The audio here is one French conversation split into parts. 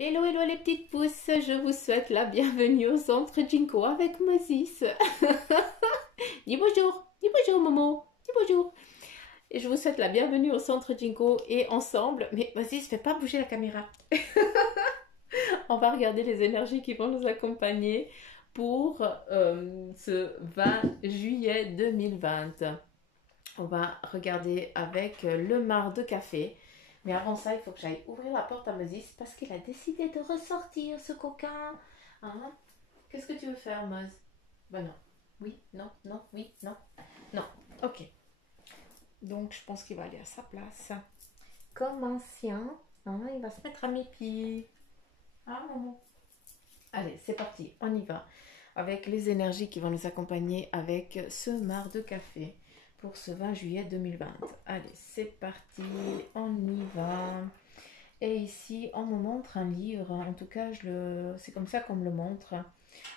Hello, hello les petites pousses, je vous souhaite la bienvenue au centre Jinko avec Moses. Dis bonjour Momo, dis bonjour. Et je vous souhaite la bienvenue au centre Jinko et ensemble, mais Moses, fais pas bouger la caméra. On va regarder les énergies qui vont nous accompagner pour ce 20 juillet 2020. On va regarder avec le mar de café. Mais avant ça, il faut que j'aille ouvrir la porte à Moses parce qu'il a décidé de ressortir, ce coquin. Hein? Qu'est-ce que tu veux faire, Moz? Ben non. Oui, non, non, oui, non. Non, ok. Donc, je pense qu'il va aller à sa place. Comme ancien, hein, il va se mettre à mes pieds. Ah, maman. Allez, c'est parti, on y va. Avec les énergies qui vont nous accompagner avec ce mar de café pour ce 20 juillet 2020. Allez, c'est parti, on y va. Et ici, on me montre un livre, en tout cas, c'est comme ça qu'on me le montre,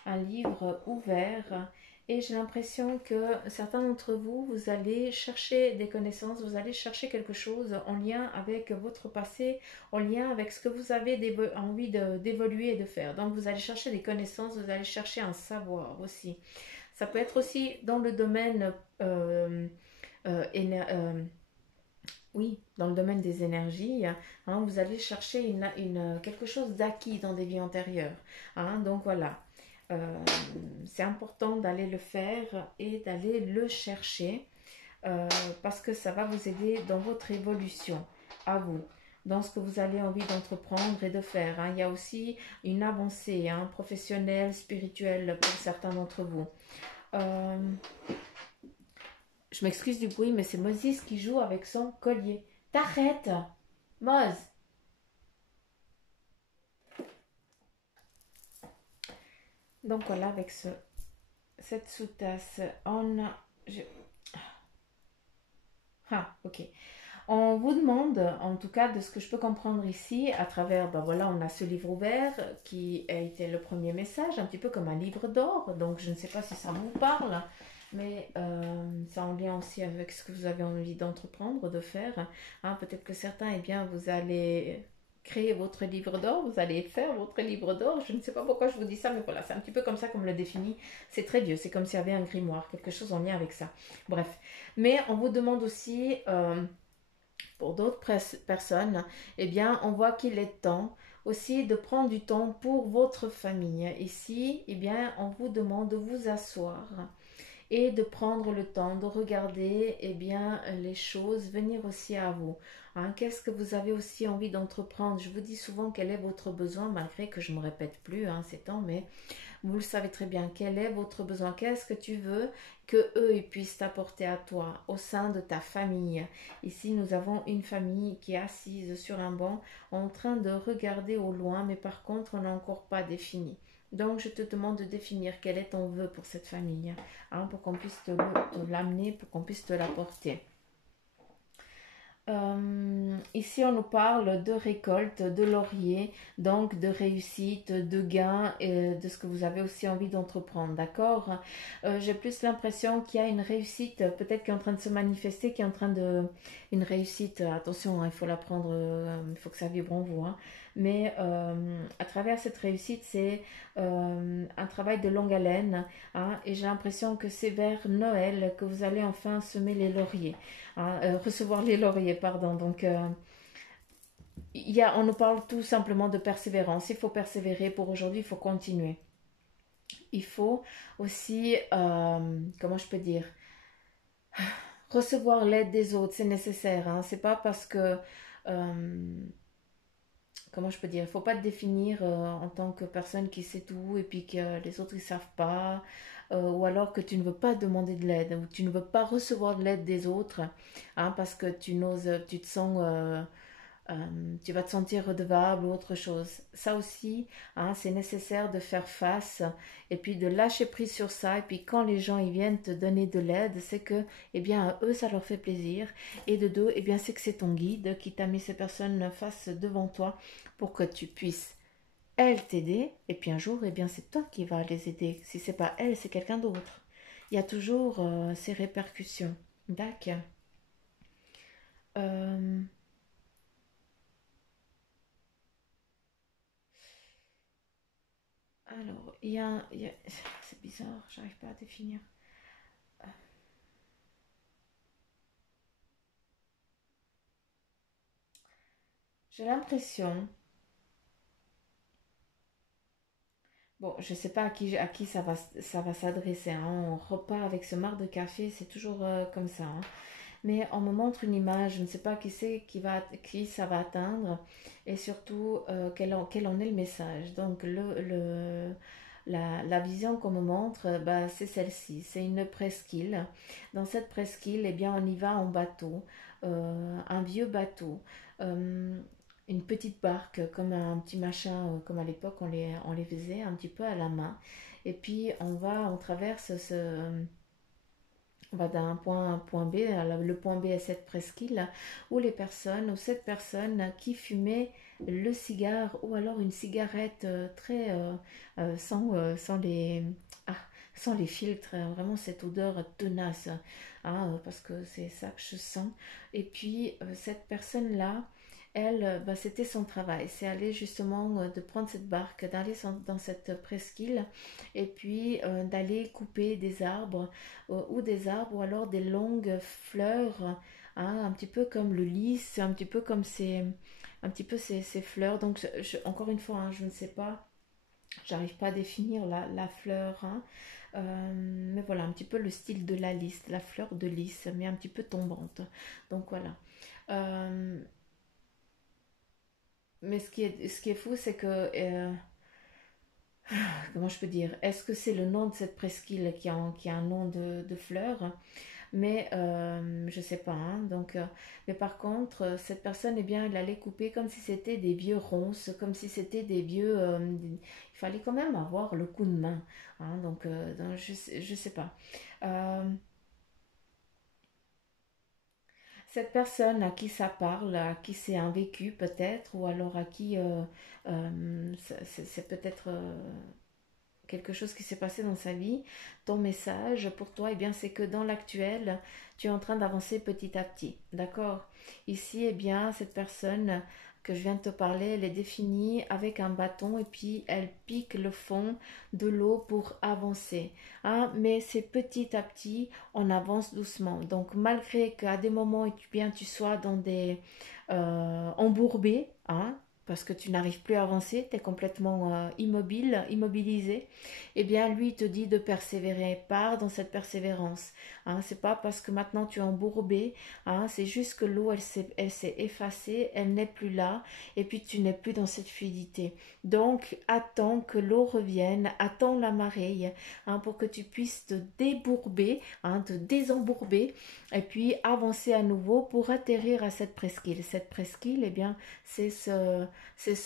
un livre ouvert. Et j'ai l'impression que certains d'entre vous, vous allez chercher des connaissances, vous allez chercher quelque chose en lien avec votre passé, en lien avec ce que vous avez envie d'évoluer et de faire. Donc, vous allez chercher des connaissances, vous allez chercher un savoir aussi. Ça peut être aussi dans le domaine oui, dans le domaine des énergies, hein, vous allez chercher quelque chose d'acquis dans des vies antérieures. Hein, donc voilà, Euh, c'est important d'aller le faire et d'aller le chercher euh, parce que ça va vous aider dans votre évolution à vous, dans ce que vous avez envie d'entreprendre et de faire. Hein. Il y a aussi une avancée hein, professionnelle, spirituelle pour certains d'entre vous. Euh, je m'excuse du bruit, mais c'est Moses qui joue avec son collier. T'arrêtes, Moz. Donc voilà, avec cette sous-tasse, Ah, ok. On vous demande, en tout cas, de ce que je peux comprendre ici, à travers, ben voilà, on a ce livre ouvert qui a été le premier message, un petit peu comme un livre d'or. Donc je ne sais pas si ça vous parle, mais c'est en lien aussi avec ce que vous avez envie d'entreprendre, de faire. Hein, peut-être que certains, eh bien, vous allez créer votre livre d'or, vous allez faire votre livre d'or. Je ne sais pas pourquoi je vous dis ça, mais voilà, c'est un petit peu comme ça qu'on me le définit. C'est très vieux, c'est comme s'il y avait un grimoire, quelque chose en lien avec ça. Bref, mais on vous demande aussi, pour d'autres personnes, eh bien, on voit qu'il est temps aussi de prendre du temps pour votre famille. Ici, eh bien, on vous demande de vous asseoir et de prendre le temps de regarder eh bien, les choses venir aussi à vous. Hein, qu'est-ce que vous avez aussi envie d'entreprendre? Je vous dis souvent quel est votre besoin, malgré que je ne me répète plus ces temps, mais vous le savez très bien. Quel est votre besoin? Qu'est-ce que tu veux que eux ils puissent t'apporter à toi au sein de ta famille? Ici, nous avons une famille qui est assise sur un banc en train de regarder au loin, mais par contre, on n'a encore pas défini. Donc, je te demande de définir quel est ton vœu pour cette famille, hein, pour qu'on puisse te l'amener, pour qu'on puisse te l'apporter. Ici, on nous parle de récolte, de laurier, donc de réussite, de gain et de ce que vous avez aussi envie d'entreprendre, d'accord? J'ai plus l'impression qu'il y a une réussite, peut-être qui est en train de se manifester, qui est en train de... Une réussite, attention, hein, il faut la prendre, il faut que ça vibre en vous, hein. Mais à travers cette réussite, c'est un travail de longue haleine, hein, et j'ai l'impression que c'est vers Noël que vous allez enfin semer les lauriers. Hein, recevoir les lauriers, pardon. Donc, on nous parle tout simplement de persévérance. Il faut persévérer pour aujourd'hui, il faut continuer. Il faut aussi, comment je peux dire, recevoir l'aide des autres, c'est nécessaire. Hein. C'est pas parce que, comment je peux dire, il faut pas te définir en tant que personne qui sait tout et puis que les autres ils savent pas, ou alors que tu ne veux pas demander de l'aide ou tu ne veux pas recevoir de l'aide des autres, hein, parce que tu n'oses, tu te sens tu vas te sentir redevable ou autre chose. Ça aussi, hein, c'est nécessaire de faire face et puis de lâcher prise sur ça. Et puis quand les gens ils viennent te donner de l'aide, c'est que, eh bien, à eux, ça leur fait plaisir. Et de deux, eh bien, c'est que c'est ton guide qui t'a mis ces personnes face devant toi pour que tu puisses, elles, t'aider. Et puis un jour, eh bien, c'est toi qui vas les aider. Si c'est pas elles, c'est quelqu'un d'autre. Il y a toujours ces répercussions. D'accord. Euh, Alors, c'est bizarre, j'arrive pas à définir. J'ai l'impression, bon, je sais pas à qui ça va s'adresser, hein. On repart avec ce marc de café, c'est toujours comme ça, hein. Mais on me montre une image, je ne sais pas qui c'est qui ça va atteindre et surtout quel en est le message. Donc la vision qu'on me montre, bah, c'est celle-ci, c'est une presqu'île. Dans cette presqu'île, eh bien, on y va en bateau, un vieux bateau, euh, une petite barque, comme un petit machin, comme à l'époque on les faisait un petit peu à la main. Et puis on traverse on va d'un point A à un point B. Le point B est cette presqu'île où ou cette personne qui fumait le cigare ou alors une cigarette ah, sans les filtres, hein, vraiment cette odeur tenace, hein, parce que c'est ça que je sens. Et puis cette personne-là, elle, bah, c'était son travail, c'est aller justement de prendre cette barque, d'aller dans cette presqu'île et puis d'aller couper des arbres ou des arbres ou alors des longues fleurs, hein, un petit peu comme le lys, un petit peu comme un petit peu ces fleurs. Donc encore une fois, hein, je ne sais pas, j'arrive pas à définir la fleur, hein. Mais voilà, un petit peu le style de la lys, la fleur de lys, mais un petit peu tombante. Donc voilà. Euh, mais ce qui est fou, c'est que comment je peux dire, est-ce que c'est le nom de cette presqu'île qui a un nom de fleur? Mais je sais pas, hein. Donc, mais par contre, cette personne, eh bien, elle allait couper comme si c'était des vieux ronces, comme si c'était des vieux. Il fallait quand même avoir le coup de main, hein. Donc, je sais pas. Euh, cette personne à qui ça parle, à qui c'est un vécu peut-être, ou alors à qui c'est peut-être quelque chose qui s'est passé dans sa vie, ton message pour toi, eh bien, c'est que dans l'actuel, tu es en train d'avancer petit à petit. D'accord? Ici, eh bien, cette personne que je viens de te parler, elle est définie avec un bâton et puis elle pique le fond de l'eau pour avancer, hein, mais c'est petit à petit, on avance doucement. Donc, malgré qu'à des moments, eh bien, tu sois dans des embourbés, hein, parce que tu n'arrives plus à avancer, tu es complètement immobilisé, eh bien lui il te dit de persévérer, pars dans cette persévérance, hein. C'est pas parce que maintenant tu es embourbé, hein, c'est juste que l'eau elle s'est effacée, elle n'est plus là, et puis tu n'es plus dans cette fluidité. Donc attends que l'eau revienne, attends la marée, hein, pour que tu puisses te débourber, hein, te désembourber, et puis avancer à nouveau pour atterrir à cette presqu'île. Cette presqu'île, eh bien, c'est ce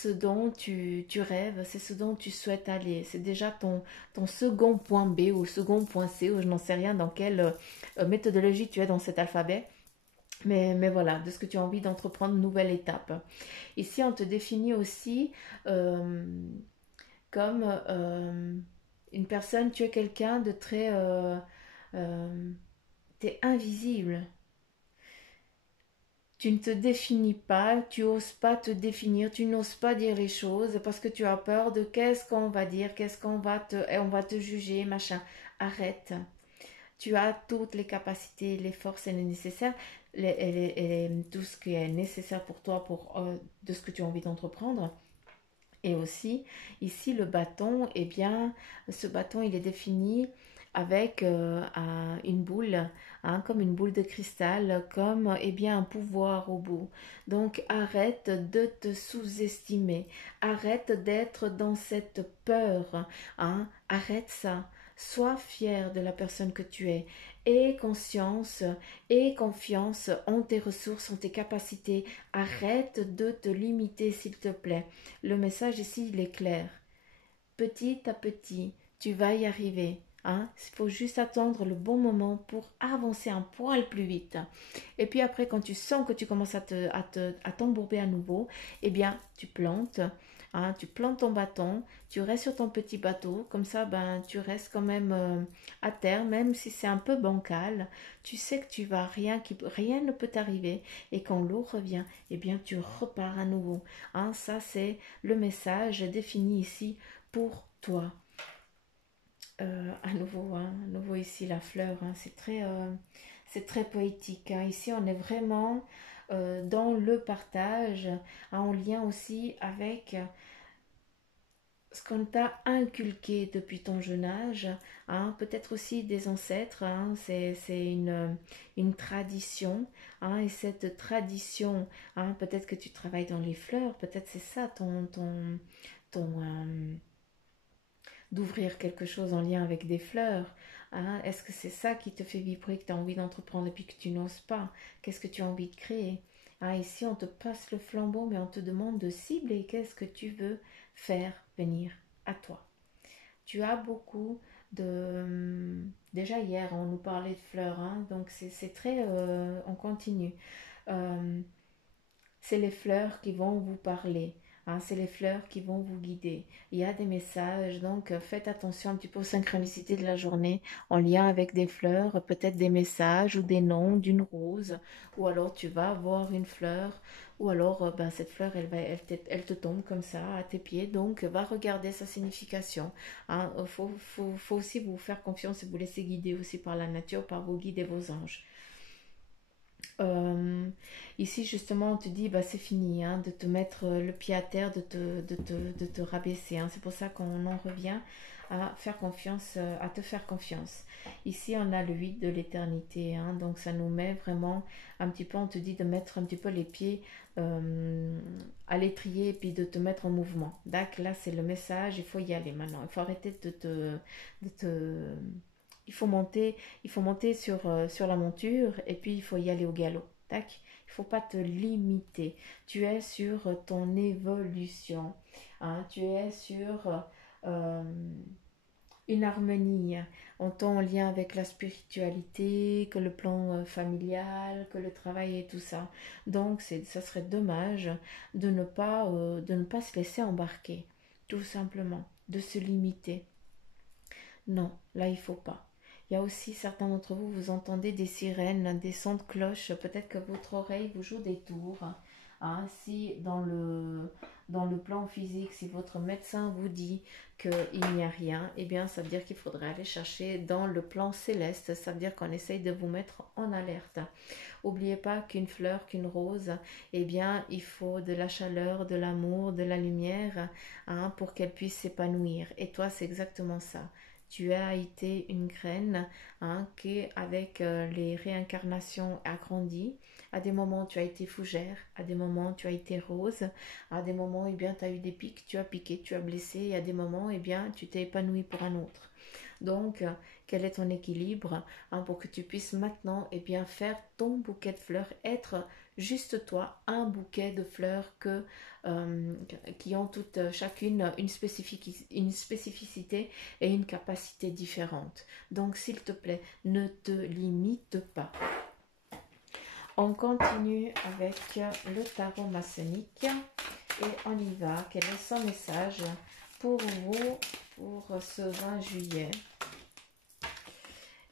dont tu rêves, c'est ce dont tu souhaites aller. C'est déjà ton second point B ou second point C, ou je n'en sais rien dans quelle méthodologie tu es dans cet alphabet. Mais voilà, de ce que tu as envie d'entreprendre, nouvelle étape. Ici, on te définit aussi euh, comme une personne, tu es quelqu'un de très... t'es invisible. Tu ne te définis pas, tu oses pas te définir, tu n'oses pas dire les choses parce que tu as peur de qu'est-ce qu'on va dire, on va te juger, machin. Arrête. Tu as toutes les capacités, les forces et les nécessaires, tout ce qui est nécessaire pour toi, de ce que tu as envie d'entreprendre. Et aussi, ici, le bâton, eh bien, ce bâton, il est défini avec une boule, hein, comme une boule de cristal, comme eh bien, un pouvoir au bout. Donc, arrête de te sous-estimer, arrête d'être dans cette peur, hein, arrête ça. Sois fier de la personne que tu es. Aie conscience et confiance en tes ressources, en tes capacités. Arrête de te limiter, s'il te plaît. Le message ici, il est clair. Petit à petit, tu vas y arriver. Hein. Il faut juste attendre le bon moment pour avancer un poil plus vite. Et puis après, quand tu sens que tu commences à t'embourber à nouveau, eh bien, tu plantes. Hein, tu plantes ton bâton, tu restes sur ton petit bateau, comme ça, ben, tu restes quand même à terre, même si c'est un peu bancal. Tu sais que tu vas rien ne peut t'arriver. Et quand l'eau revient, eh bien, tu repars à nouveau. Hein, ça, c'est le message défini ici pour toi. À nouveau ici la fleur, hein, c'est très poétique, hein. Ici, on est vraiment dans le partage, hein, en lien aussi avec ce qu'on t'a inculqué depuis ton jeune âge, hein, peut-être aussi des ancêtres, hein, c'est une tradition, hein, et cette tradition, hein, peut-être que tu travailles dans les fleurs, peut-être c'est ça ton d'ouvrir quelque chose en lien avec des fleurs. Hein. Est-ce que c'est ça qui te fait vibrer, que tu as envie d'entreprendre et puis que tu n'oses pas? Qu'est-ce que tu as envie de créer? Hein, ici, on te passe le flambeau, mais on te demande de cibler qu'est-ce que tu veux faire venir à toi. Tu as beaucoup de... Déjà hier, on nous parlait de fleurs, hein, donc c'est très... on continue. Euh, c'est les fleurs qui vont vous parler. Hein, c'est les fleurs qui vont vous guider. Il y a des messages, donc faites attention un petit peu aux synchronicités de la journée en lien avec des fleurs, peut-être des messages ou des noms d'une rose, ou alors tu vas voir une fleur, ou alors ben, cette fleur, elle te tombe comme ça à tes pieds, donc va regarder sa signification. Hein, faut aussi vous faire confiance et vous laisser guider aussi par la nature, par vos guides et vos anges. Euh, Ici, justement, on te dit, bah, c'est fini, hein, de te mettre le pied à terre, de te rabaisser. Hein. C'est pour ça qu'on en revient à faire confiance, à te faire confiance. Ici, on a le 8 de l'éternité, hein, donc ça nous met vraiment un petit peu, on te dit de mettre un petit peu les pieds à l'étrier et puis de te mettre en mouvement. D'accord, là, c'est le message, il faut y aller maintenant. Il faut arrêter de te il faut monter sur la monture et puis il faut y aller au galop. Tac. Il ne faut pas te limiter. Tu es sur ton évolution. Hein. Tu es sur euh, une harmonie. En ton lien avec la spiritualité, que le plan familial, que le travail et tout ça. Donc, ça serait dommage de ne pas se laisser embarquer. Tout simplement. De se limiter. Non, là, il faut pas. Il y a aussi certains d'entre vous, vous entendez des sirènes, des sons de cloche. Peut-être que votre oreille vous joue des tours. Hein, si dans le plan physique, si votre médecin vous dit qu'il n'y a rien, eh bien, ça veut dire qu'il faudrait aller chercher dans le plan céleste. Ça veut dire qu'on essaye de vous mettre en alerte. N'oubliez pas qu'une fleur, qu'une rose, eh bien, il faut de la chaleur, de l'amour, de la lumière, hein, pour qu'elle puisse s'épanouir. Et toi, c'est exactement ça. Tu as été une graine, hein, qui, avec les réincarnations, a grandi. À des moments, tu as été fougère. À des moments, tu as été rose. À des moments, eh bien, tu as eu des pics, tu as piqué, tu as blessé. Et à des moments, eh bien, tu t'es épanoui pour un autre. Donc, quel est ton équilibre, hein, pour que tu puisses maintenant, eh bien, faire ton bouquet de fleurs, être juste toi, un bouquet de fleurs qui ont toutes chacune une spécificité et une capacité différente. Donc, s'il te plaît, ne te limite pas. On continue avec le tarot maçonnique et on y va. Quel est son message pour vous pour ce 20 juillet?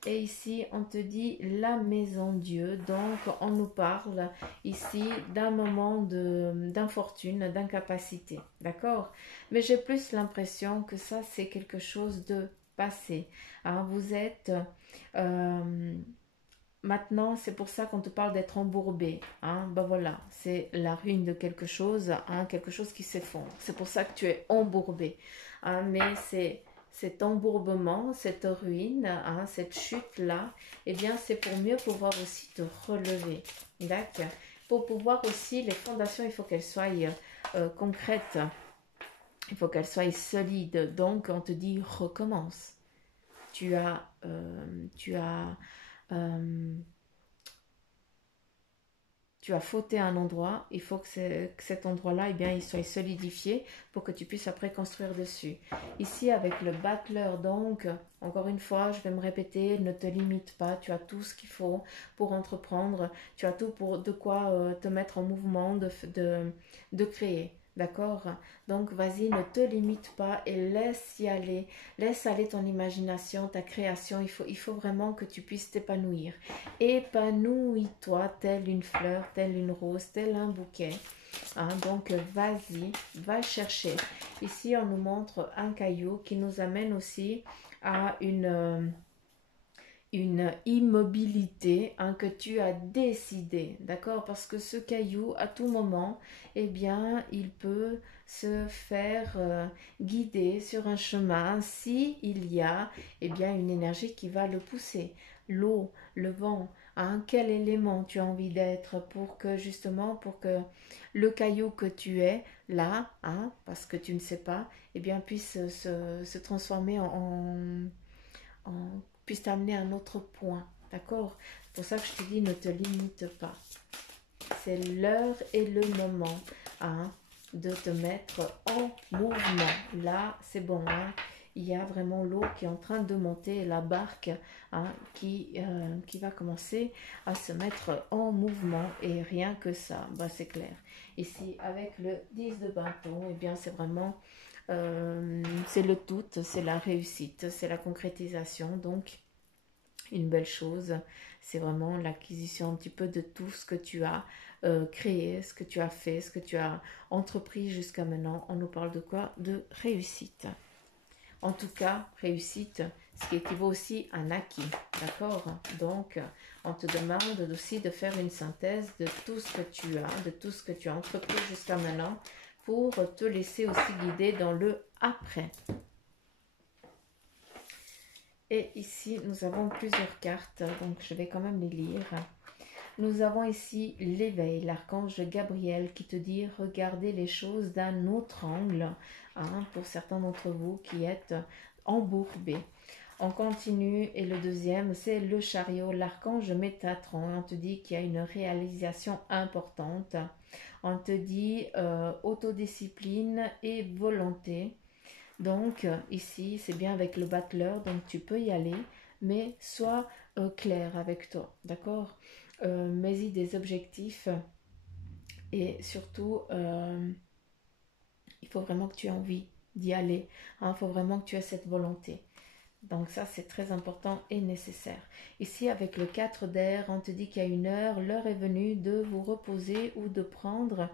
Et ici, on te dit la maison Dieu. Donc, on nous parle ici d'un moment d'infortune, d'incapacité. D'accord? Mais j'ai plus l'impression que ça, c'est quelque chose de passé. Hein, vous êtes... maintenant, c'est pour ça qu'on te parle d'être embourbé. Hein? Ben voilà, c'est la ruine de quelque chose, hein? Quelque chose qui s'effondre. C'est pour ça que tu es embourbé. Hein? Mais c'est cet embourbement, cette ruine, hein, cette chute-là, eh bien, c'est pour mieux pouvoir aussi te relever. D'accord? Pour pouvoir aussi, les fondations, il faut qu'elles soient concrètes. Il faut qu'elles soient solides. Donc, on te dit, recommence. Tu as fauté à un endroit, il faut que cet endroit-là, eh bien, il soit solidifié pour que tu puisses après construire dessus. Ici, avec le battleur, donc, encore une fois, je vais me répéter, ne te limite pas, tu as tout ce qu'il faut pour entreprendre, tu as tout pour de quoi te mettre en mouvement, de créer. D'accord? Donc, vas-y, ne te limite pas et laisse y aller. Laisse aller ton imagination, ta création. Il faut vraiment que tu puisses t'épanouir. Épanouis-toi telle une fleur, telle une rose, tel un bouquet. Hein, donc, vas-y, va chercher. Ici, on nous montre un caillou qui nous amène aussi à une immobilité que tu as décidé, d'accord? Parce que ce caillou, à tout moment, eh bien, il peut se faire guider sur un chemin si il y a, eh bien, une énergie qui va le pousser. L'eau, le vent, quel élément tu as envie d'être pour que, justement, pour que le caillou que tu es là, parce que tu ne sais pas, eh bien, puisse se transformer puisse t'amener à un autre point. D'accord? C'est pour ça que je te dis, ne te limite pas. C'est l'heure et le moment de te mettre en mouvement. Là, c'est bon. Il y a vraiment l'eau qui est en train de monter, la barque qui va commencer à se mettre en mouvement. Et rien que ça, c'est clair. Ici, avec le 10 de bâton, eh bien, c'est vraiment... c'est le tout, c'est la réussite, c'est la concrétisation. Donc, une belle chose, c'est vraiment l'acquisition un petit peu de tout ce que tu as créé, ce que tu as fait, ce que tu as entrepris jusqu'à maintenant. On nous parle de quoi? De réussite. En tout cas, réussite, ce qui équivaut aussi à un acquis, d'accord? Donc, on te demande aussi de faire une synthèse de tout ce que tu as, de tout ce que tu as entrepris jusqu'à maintenant, pour te laisser aussi guider dans le après. Et ici, nous avons plusieurs cartes, donc je vais quand même les lire. Nous avons ici l'éveil, l'archange Gabriel qui te dit regardez les choses d'un autre angle, pour certains d'entre vous qui êtes embourbés. On continue et le deuxième, c'est le chariot, l'archange Métatron. On te dit qu'il y a une réalisation importante. On te dit autodiscipline et volonté. Donc, ici, c'est bien avec le battleur, donc tu peux y aller, mais sois clair avec toi, d'accord? Mets-y des objectifs et surtout, il faut vraiment que tu aies envie d'y aller. Il faut vraiment que tu aies cette volonté. Donc ça, c'est très important et nécessaire. Ici, avec le 4 d'air, on te dit qu'il y a une heure, l'heure est venue de vous reposer ou de prendre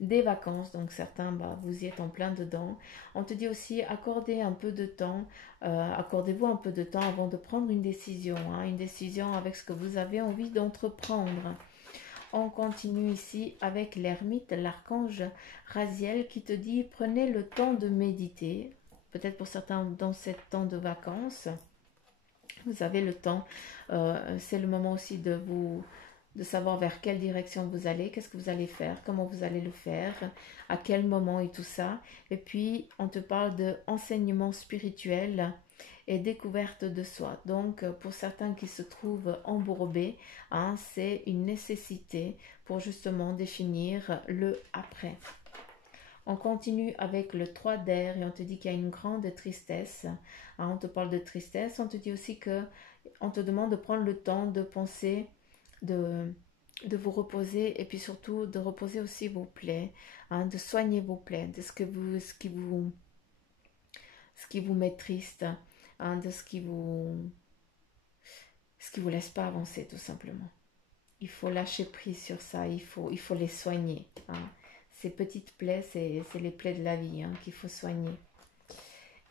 des vacances. Donc certains, vous y êtes en plein dedans. On te dit aussi, accordez un peu de temps, accordez-vous un peu de temps avant de prendre une décision. Une décision avec ce que vous avez envie d'entreprendre. On continue ici avec l'ermite, l'archange Raziel qui te dit, prenez le temps de méditer. Peut-être pour certains dans ce temps de vacances, vous avez le temps, c'est le moment aussi de savoir vers quelle direction vous allez, qu'est-ce que vous allez faire, comment vous allez le faire, à quel moment et tout ça. Et puis, on te parle de enseignement spirituel et découverte de soi. Donc, pour certains qui se trouvent embourbés, c'est une nécessité pour justement définir le après. On continue avec le 3 d'air et on te dit qu'il y a une grande tristesse. On te parle de tristesse. On te dit aussi que on te demande de prendre le temps de penser, de vous reposer et puis surtout de reposer aussi vos plaies, de soigner vos plaies, de ce qui vous met triste, de ce qui vous laisse pas avancer tout simplement. Il faut lâcher prise sur ça, il faut les soigner. Ces petites plaies, c'est les plaies de la vie qu'il faut soigner.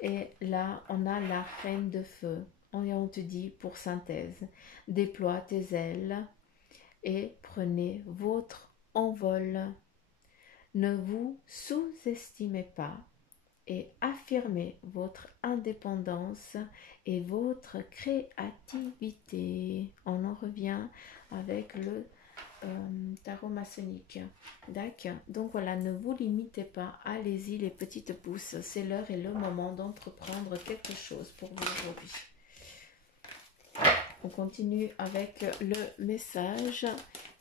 Et là, on a la reine de feu. On te dit, pour synthèse, déploie tes ailes et prenez votre envol. Ne vous sous-estimez pas et affirmez votre indépendance et votre créativité. On en revient avec le tarot maçonnique. D'accord. Donc voilà, ne vous limitez pas. Allez-y les petites pousses. C'est l'heure et le moment d'entreprendre quelque chose pour vous aujourd'hui. On continue avec le message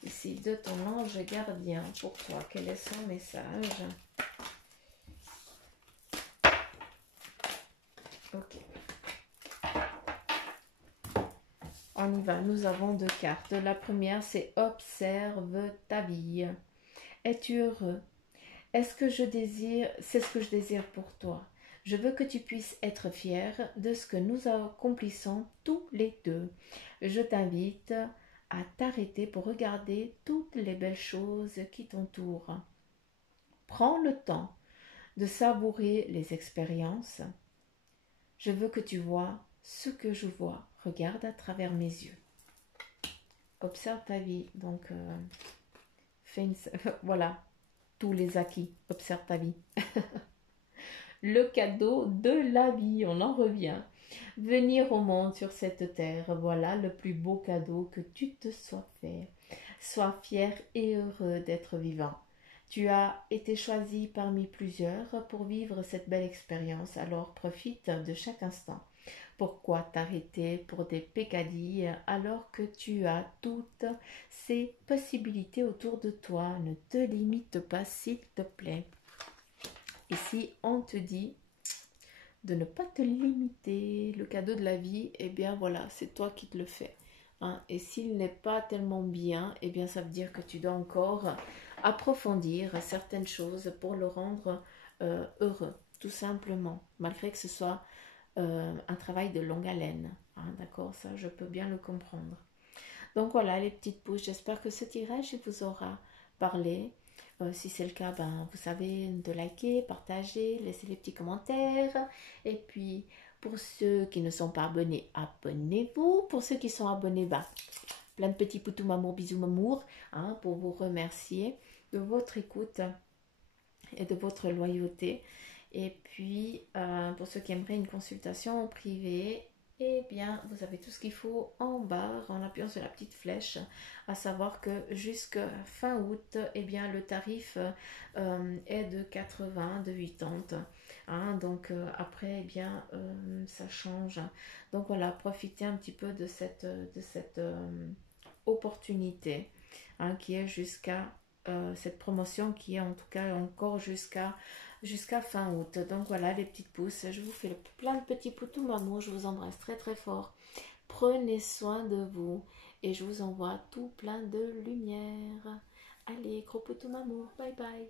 ici de ton ange gardien pour toi. Quel est son message? Ok. On y va, nous avons 2 cartes. La première, c'est observe ta vie. Es-tu heureux? Est-ce que je désire, c'est ce que je désire pour toi. Je veux que tu puisses être fier de ce que nous accomplissons tous les deux. Je t'invite à t'arrêter pour regarder toutes les belles choses qui t'entourent. Prends le temps de savourer les expériences. Je veux que tu vois ce que je vois. Regarde à travers mes yeux. Observe ta vie. Donc, voilà, tous les acquis. Observe ta vie. Le cadeau de la vie, on en revient. Venir au monde sur cette terre, voilà le plus beau cadeau que tu te sois fait. Sois fier et heureux d'être vivant. Tu as été choisi parmi plusieurs pour vivre cette belle expérience, alors profite de chaque instant. Pourquoi t'arrêter pour des peccadilles alors que tu as toutes ces possibilités autour de toi? Ne te limite pas, s'il te plaît. Ici, on te dit de ne pas te limiter. Le cadeau de la vie, eh bien voilà, c'est toi qui te le fais. Hein. Et s'il n'est pas tellement bien, eh bien ça veut dire que tu dois encore approfondir certaines choses pour le rendre heureux, tout simplement, malgré que ce soit un travail de longue haleine. Hein, d'accord, ça je peux bien le comprendre. Donc voilà les petites pouces, j'espère que ce tirage vous aura parlé. Si c'est le cas, ben, vous savez de liker, partager, laisser les petits commentaires. Et puis, pour ceux qui ne sont pas abonnés, abonnez-vous. Pour ceux qui sont abonnés, ben, plein de petits poutous mamour, bisous mamour, hein, pour vous remercier de votre écoute et de votre loyauté. Et puis, pour ceux qui aimeraient une consultation en privé, eh bien, vous avez tout ce qu'il faut en bas en appuyant sur la petite flèche, à savoir que jusqu'à fin août, eh bien, le tarif est de 80, de 80. Hein, donc, après, eh bien, ça change. Donc, voilà, profitez un petit peu de cette opportunité hein, qui est jusqu'à cette promotion qui est en tout cas encore jusqu'à fin août. Donc voilà les petites pousses, je vous fais plein de petits poutous maman, je vous embrasse très très fort. Prenez soin de vous et je vous envoie tout plein de lumière. Allez, gros poutous maman, bye bye.